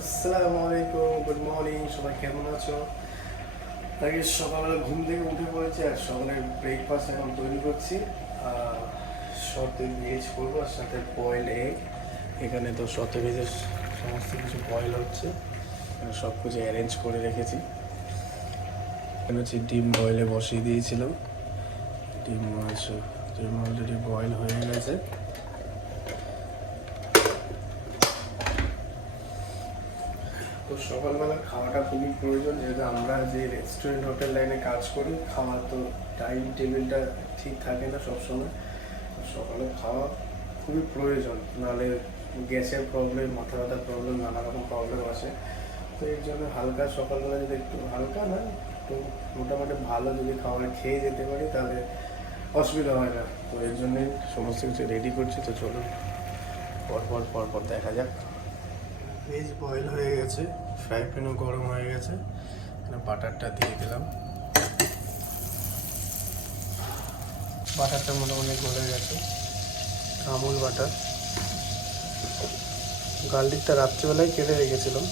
আসসালামু আলাইকুম, good morning. সবাই কেমন আছো? আগে সকালবেলা ঘুম থেকে উঠে পড়েছি আর সকালের ব্রেকফাস্ট এখন তৈরি করছি। শর্ট ভেজ করবো আর সাথে বয়েল এগ। এখানে তো শর্ট ভেজের সমস্ত কিছু বয়েল হচ্ছে, সব কিছু অ্যারেঞ্জ করে রেখেছি। এখানে হচ্ছে ডিম বয়েলে বসিয়ে দিয়েছিলাম। ডিম অলরেডি বয়েল হয়ে গেছে। তো সকালবেলা খাওয়াটা খুবই প্রয়োজন, যেহেতু আমরা যে রেস্টুরেন্ট হোটেল লাইনে কাজ করি, খাওয়ার তো টাইম টেবিলটা ঠিক থাকে না সবসময়। সকালে খাওয়া খুবই প্রয়োজন, নাহলে গ্যাসের প্রবলেম, মাথা ব্যথার প্রবলেম, নানা রকম প্রবলেম আসে। তো এর জন্য হালকা সকালবেলা যদি একটু হালকা না একটু মোটামুটি ভালো যদি খাবার খেয়ে যেতে পারি তাহলে অসুবিধা হয় না। তো এর জন্যে সমস্ত কিছু রেডি করছি। তো চলুন পরপর দেখা যাক। ভেজ বয়েল হয়ে গেছে, ফ্রাই প্যানও গরম হয়ে গেছে। এখানে বাটারটা দিয়ে দিলাম। বাটারটা মোটামুটি গলে গেছে, আমুল বাটার। গার্লিকটা রাত্রিবেলায় কেটে রেখেছিলাম,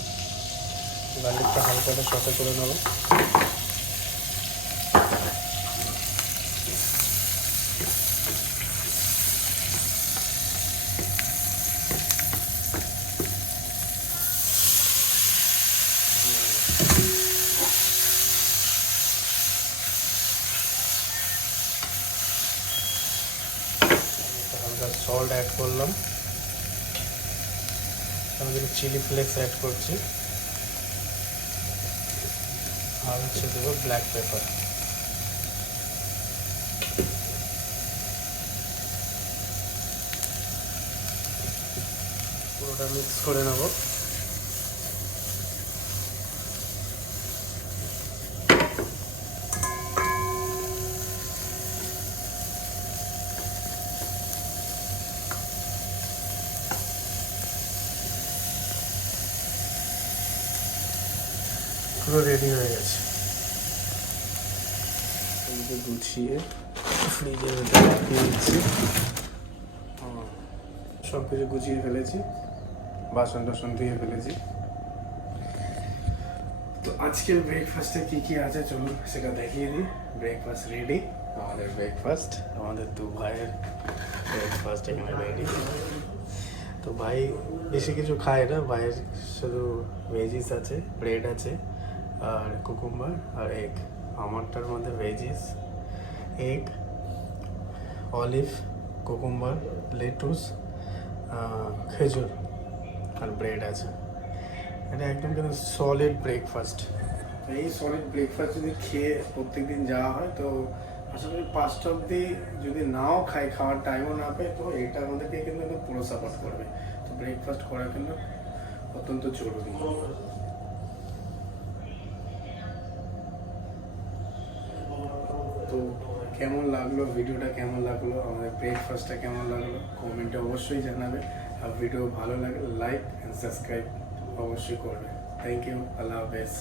গার্লিকটা হালকা সতে করে নেবো। হালকা সল্ট অ্যাড করলাম, আমি চিলি ফ্লেক্স অ্যাড করছি, আর হচ্ছে দেবো ব্ল্যাক পেপার। পুরোটা মিক্স করে নেব। পুরো রেডি হয়ে গেছে। গুছিয়ে ফ্রিজের ভেতরে রেখে দিচ্ছি। সব কিছু গুছিয়ে ফেলেছি, বাসন টাসন ধুয়ে ফেলেছি। তো আজকের ব্রেকফাস্টে কী কী আছে চলুন সেটা দেখিয়ে দিই। ব্রেকফাস্ট রেডি, আমাদের ব্রেকফাস্ট, আমাদের দু ভাইয়ের ব্রেকফাস্ট এখানে রেডি। তো ভাই বেশি কিছু খায় না, ভাইয়ের শুধু ভেজিস আছে, ব্রেড আছে আর কুকুম্বার আর এগ। আমারটার মধ্যে veggies, egg, olive, cucumber, lettuce, খেজুর আর ব্রেড আছে। এটা একদম কিন্তু সলিড ব্রেকফাস্ট। এই সলিড ব্রেকফাস্ট যদি খেয়ে প্রত্যেকদিন যাওয়া হয় তো আশা করি 5টা অবধি যদি নাও খাই, খাওয়ার টাইমও না পাই, তো এটা আমাদেরকে কিন্তু পুরো সাপোর্ট করবে। তো ব্রেকফাস্ট করা কিন্তু অত্যন্ত জরুরি। তো কেমন লাগলো ভিডিওটা, কেমন লাগলো আমাদের ব্রেকফাস্টটা, কেমন লাগলো কমেন্টে অবশ্যই জানাবে। আর ভিডিও ভালো লাগলে লাইক অ্যান্ড সাবস্ক্রাইব অবশ্যই করবে। থ্যাংক ইউ, আল্লাহ হাফেজ।